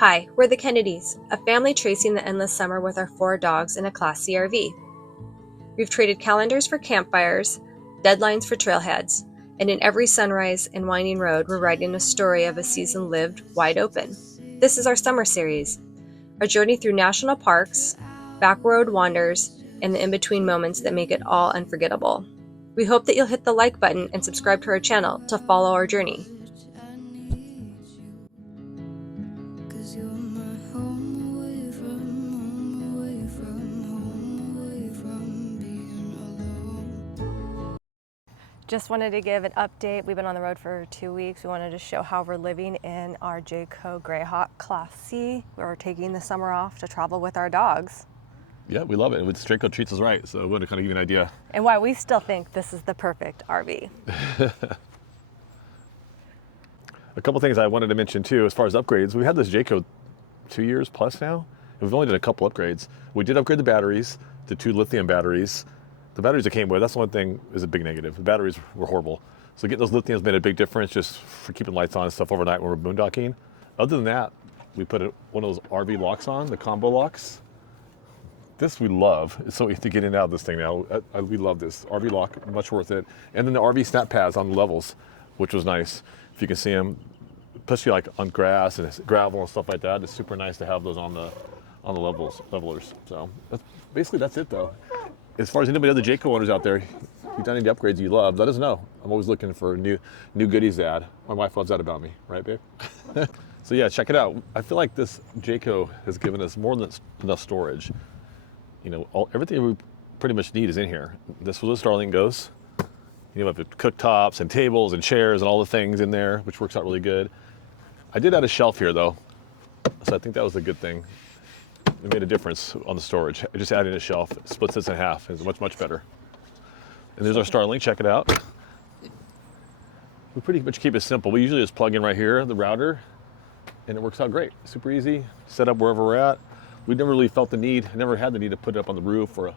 Hi, we're the Kennedys, a family tracing the endless summer with our 4 dogs in a Class C RV. We've traded calendars for campfires, deadlines for trailheads, and in every sunrise and winding road, we're writing a story of a season lived wide open. This is our summer series, a journey through national parks, backroad wanders, and the in-between moments that make it all unforgettable. We hope that you'll hit the like button and subscribe to our channel to follow our journey. Just wanted to give an update. We've been on the road for 2 weeks. We wanted to show how we're living in our Jayco Greyhawk Class C. We're taking the summer off to travel with our dogs. Yeah, we love it. Jayco treats us right, so I wanted to kind of give you an idea. And why we still think this is the perfect RV. A couple things I wanted to mention too, as far as upgrades. We had this Jayco 2 years plus now, and we've only done a couple upgrades. We did upgrade the batteries to 2 lithium batteries. The batteries that came with, that's the one thing is a big negative. The batteries were horrible. So getting those lithiums made a big difference just for keeping lights on and stuff overnight when we're boondocking. Other than that, we put one of those RV locks on, the combo locks. This we love. It's so easy to get in and out of this thing now. We love this. RV lock, much worth it. And then the RV snap pads on the levels, which was nice. If you can see them, especially like on grass and gravel and stuff like that, it's super nice to have those on the levelers. So that's it though. As far as anybody other Jayco owners out there, if you've done any upgrades you love, let us know. I'm always looking for new goodies to add. My wife loves that about me, right, babe? So yeah, check it out. I feel like this Jayco has given us more than enough storage. You know, everything we pretty much need is in here. This was where Starlink goes. You have the cooktops and tables and chairs and all the things in there, which works out really good. I did add a shelf here though, so I think that was a good thing. It made a difference on the storage. Just adding a shelf, splits this in half, is much better. And there's our Starlink, check it out. We pretty much keep it simple. We usually just plug in right here, the router, and it works out great. Super easy, set up wherever we're at. We never really felt the need, never had the need to put it up on the roof or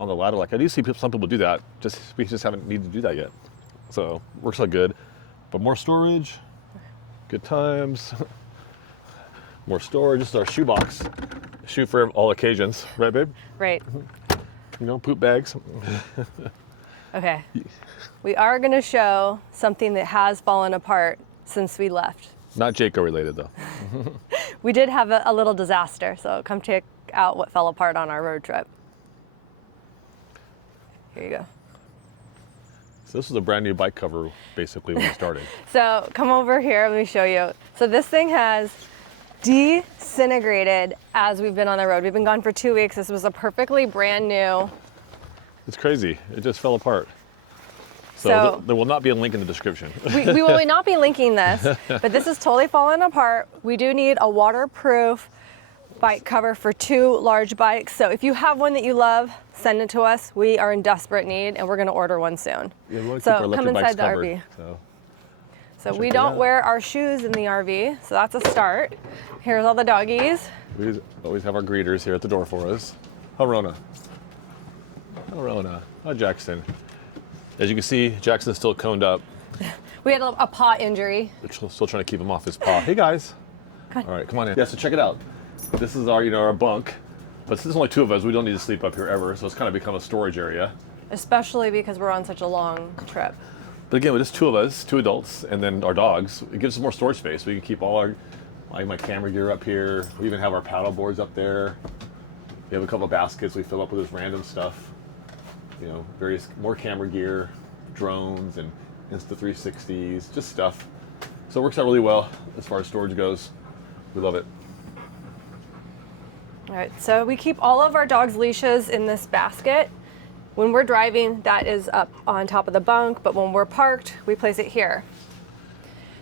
on the ladder. Like I do see some people do that, we just haven't needed to do that yet. So, works out good. But more storage, good times. More storage, this is our shoebox. Shoe for all occasions, right babe? Right. You know, poop bags. Okay. We are gonna show something that has fallen apart since we left. Not Jayco related though. We did have a little disaster, so come check out what fell apart on our road trip. Here you go. So this was a brand new bike cover basically when we started. So come over here, let me show you. So this thing has disintegrated as we've been on the road. We've been gone for 2 weeks. This was a perfectly brand new. It's crazy. It just fell apart. So there will not be a link in the description. we will not be linking this, but this is totally falling apart. We do need a waterproof bike cover for 2 large bikes. So if you have one that you love, send it to us. We are in desperate need and we're going to order one soon. Yeah, we want to so keep our electric come inside the covered, RV. So we it don't out. wear our shoes in the RV, so that's a start. Here's all the doggies. We always have our greeters here at the door for us. Hi, Rona. Hi, Rona. Hi, Jackson. As you can see, Jackson's still coned up. We had a paw injury. We're still trying to keep him off his paw. Hey, guys. All right, come on in. Yeah, so check it out. This is our, our bunk. But since there's only 2 of us, we don't need to sleep up here ever, so it's kind of become a storage area. Especially because we're on such a long trip. But again, with just 2 of us, 2 adults, and then our dogs, it gives us more storage space. We can keep all my camera gear up here. We even have our paddle boards up there. We have a couple of baskets we fill up with this random stuff. You know, more camera gear, drones, and Insta360s, just stuff. So it works out really well as far as storage goes. We love it. All right, so we keep all of our dogs' leashes in this basket. When we're driving, that is up on top of the bunk, but when we're parked, we place it here.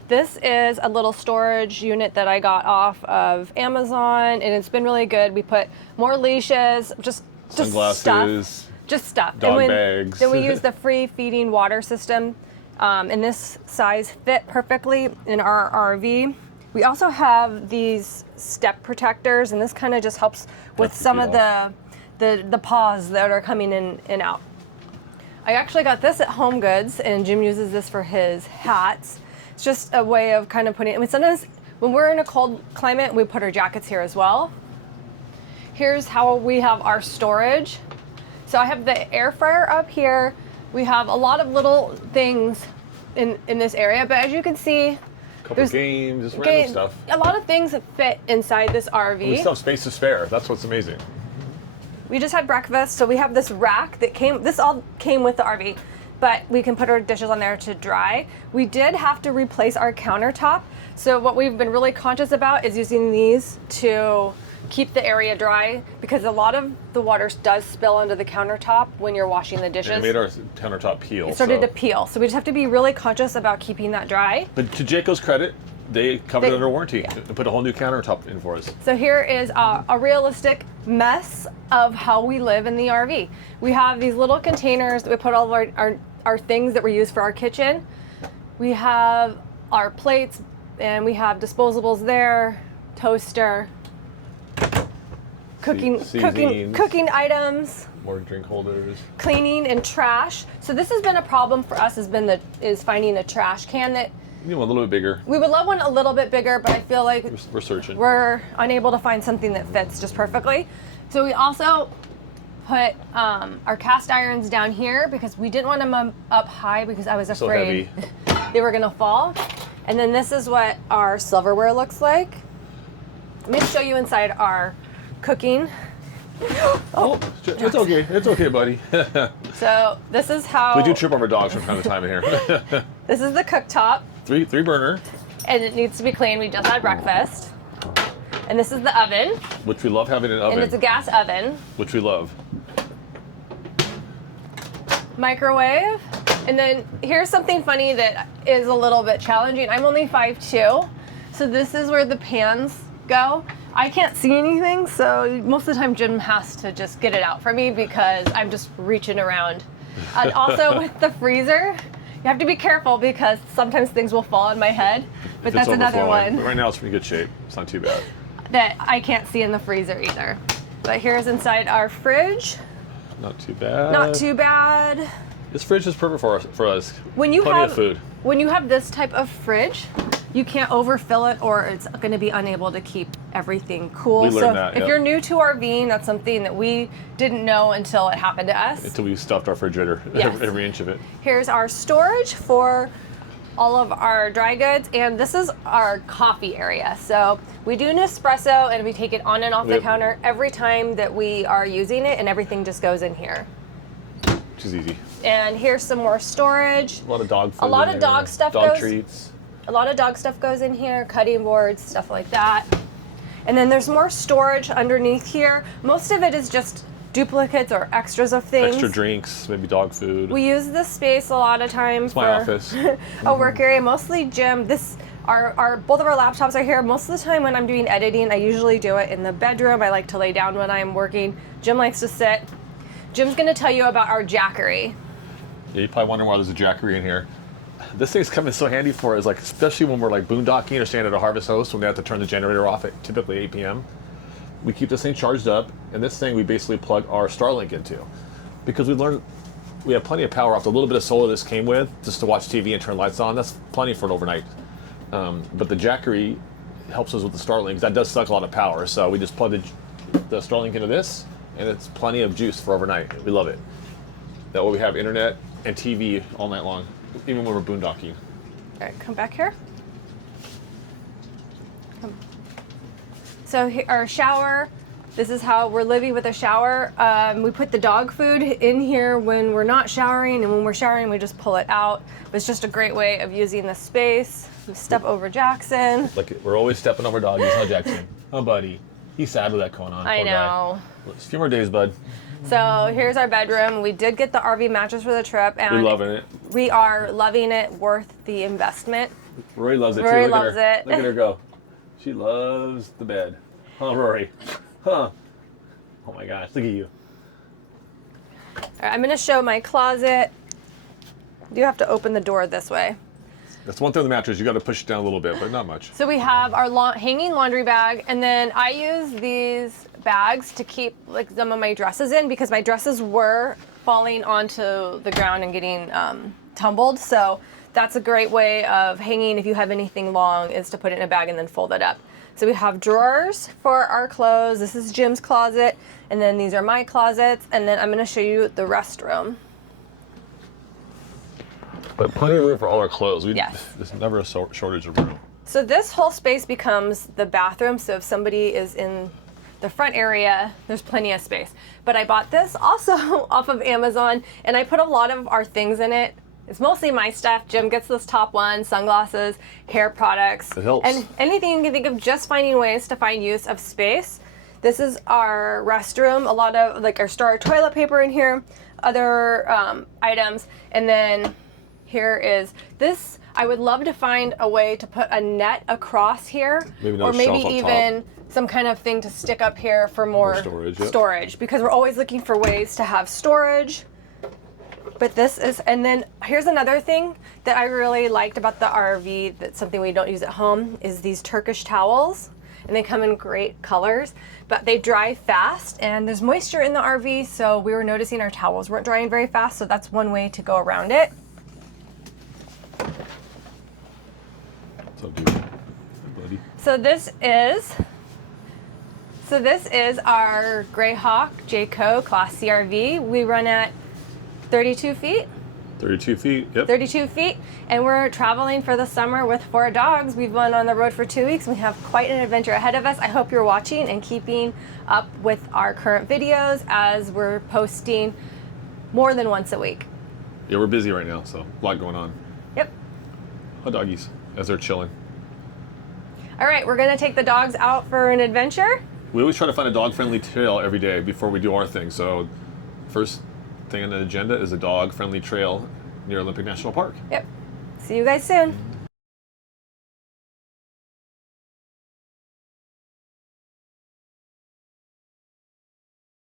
This is a little storage unit that I got off of Amazon, and it's been really good. We put more leashes, just sunglasses, stuff. Dog bags. Then we use the free feeding water system, and this size fit perfectly in our RV. We also have these step protectors, and this kind of just helps with some of the paws that are coming in and out. I actually got this at Home Goods, and Jim uses this for his hats. It's just a way of kind of putting, sometimes When we're in a cold climate, we put our jackets here as well. Here's how we have our storage. So I have the air fryer up here. We have a lot of little things in this area, but as you can see, Couple games, just random stuff. A lot of things that fit inside this RV. And we still have space to spare. That's what's amazing. We just had breakfast, so we have this rack that this all came with the RV, but we can put our dishes on there to dry. We did have to replace our countertop, so what we've been really conscious about is using these to keep the area dry, because a lot of the water does spill onto the countertop when you're washing the dishes. And it made our countertop peel. It started to peel, so we just have to be really conscious about keeping that dry. But to Jayco's credit, they covered it under warranty and put a whole new countertop in for us. So here is a realistic mess of how we live in the RV. We have these little containers that we put all of our things that we use for our kitchen. We have our plates, and we have disposables there, toaster, cooking items, more drink holders, cleaning, and trash. So this has been a problem for us, is finding a trash can that. You know, a little bit bigger. We would love one a little bit bigger, but I feel like we're searching. We're unable to find something that fits just perfectly. So we also put our cast irons down here because we didn't want them up high because I was afraid they were gonna fall. And then this is what our silverware looks like. Let me show you inside our cooking. Oh, it's okay. It's okay, buddy. So this is how we do trip over dogs from time to time in here. This is the cooktop. Three burner. And it needs to be clean. We just had breakfast. And this is the oven. Which we love having an oven. And it's a gas oven. Which we love. Microwave. And then here's something funny that is a little bit challenging. I'm only 5'2", so this is where the pans go. I can't see anything, so most of the time Jim has to just get it out for me because I'm just reaching around. And also with the freezer, you have to be careful because sometimes things will fall on my head, but that's another one. But right now it's in good shape. It's not too bad. That I can't see in the freezer either. But here's inside our fridge. Not too bad. Not too bad. This fridge is perfect for us. Plenty of food. When you have this type of fridge, you can't overfill it or it's going to be unable to keep everything cool. We learned that, if you're new to RVing, that's something that we didn't know until it happened to us. Until we stuffed our refrigerator, every inch of it. Here's our storage for all of our dry goods, and this is our coffee area. So we do an espresso and we take it on and off the counter every time that we are using it, and everything just goes in here. Which is easy. And here's some more storage. A lot of dog food. A lot of dog stuff Dog treats. A lot of dog stuff goes in here, cutting boards, stuff like that. And then there's more storage underneath here. Most of it is just duplicates or extras of things. Extra drinks, maybe dog food. We use this space a lot of times for my office. A work area, mostly Jim. Both of our laptops are here. Most of the time when I'm doing editing, I usually do it in the bedroom. I like to lay down when I'm working. Jim likes to sit. Jim's gonna tell you about our Jackery. Yeah, you're probably wondering why there's a Jackery in here. This thing's coming so handy for us, like especially when we're like boondocking or staying at a harvest host when they have to turn the generator off at typically 8 p.m. We keep this thing charged up, and this thing we basically plug our Starlink into, because we learned we have plenty of power off the little bit of solar this came with just to watch TV and turn lights on. That's plenty for an overnight. But the Jackery helps us with the Starlink. That does suck a lot of power, so we just plug the Starlink into this, and it's plenty of juice for overnight. We love it. That way we have internet and TV all night long, even when we're boondocking. All right, come back here. So here, our shower, this is how we're living with a shower. We put the dog food in here when we're not showering, and when we're showering, we just pull it out. But it's just a great way of using the space. We step over Jackson. Like, we're always stepping over doggies, huh, Jackson? Oh, buddy. He's sad with that going on. I know. It's a few more days, bud. So here's our bedroom. We did get the RV mattress for the trip, and we're loving it. We are loving it, worth the investment. Rory loves it too. Rory loves it. Look at her go. She loves the bed. Huh, Rory? Huh? Oh my gosh, look at you. All right, I'm gonna show my closet. You do have to open the door this way. That's one thing with the mattress. You got to push it down a little bit, but not much. So we have our hanging laundry bag, and then I use these bags to keep like some of my dresses in, because my dresses were falling onto the ground and getting tumbled. So that's a great way of hanging if you have anything long, is to put it in a bag and then fold it up. So we have drawers for our clothes. This is Jim's closet, and then these are my closets, and then I'm going to show you the restroom. But plenty of room for all our clothes. Yes. There's never a shortage of room. So this whole space becomes the bathroom. So if somebody is in the front area, there's plenty of space. But I bought this also off of Amazon, and I put a lot of our things in it. It's mostly my stuff. Jim gets this top one, sunglasses, hair products, it helps. And anything you can think of, just finding ways to find use of space. This is our restroom. A lot of, like, our store toilet paper in here, other items. And then here is this. I would love to find a way to put a net across here, or maybe even some kind of thing to stick up here for more storage, because we're always looking for ways to have storage. But this is, and then here's another thing that I really liked about the RV, that's something we don't use at home, is these Turkish towels. And they come in great colors, but they dry fast, and there's moisture in the RV, so we were noticing our towels weren't drying very fast, so that's one way to go around it. What's up, dude? Hey, buddy. So this is our Greyhawk Jayco Class CRV. We run at 32 feet. 32 feet, yep. 32 feet, and we're traveling for the summer with 4 dogs. We've been on the road for 2 weeks. We have quite an adventure ahead of us. I hope you're watching and keeping up with our current videos, as we're posting more than once a week. Yeah, we're busy right now, so a lot going on. Yep. How doggies, as they're chilling. All right, we're gonna take the dogs out for an adventure. We always try to find a dog-friendly trail every day before we do our thing. So first thing on the agenda is a dog-friendly trail near Olympic National Park. Yep. See you guys soon.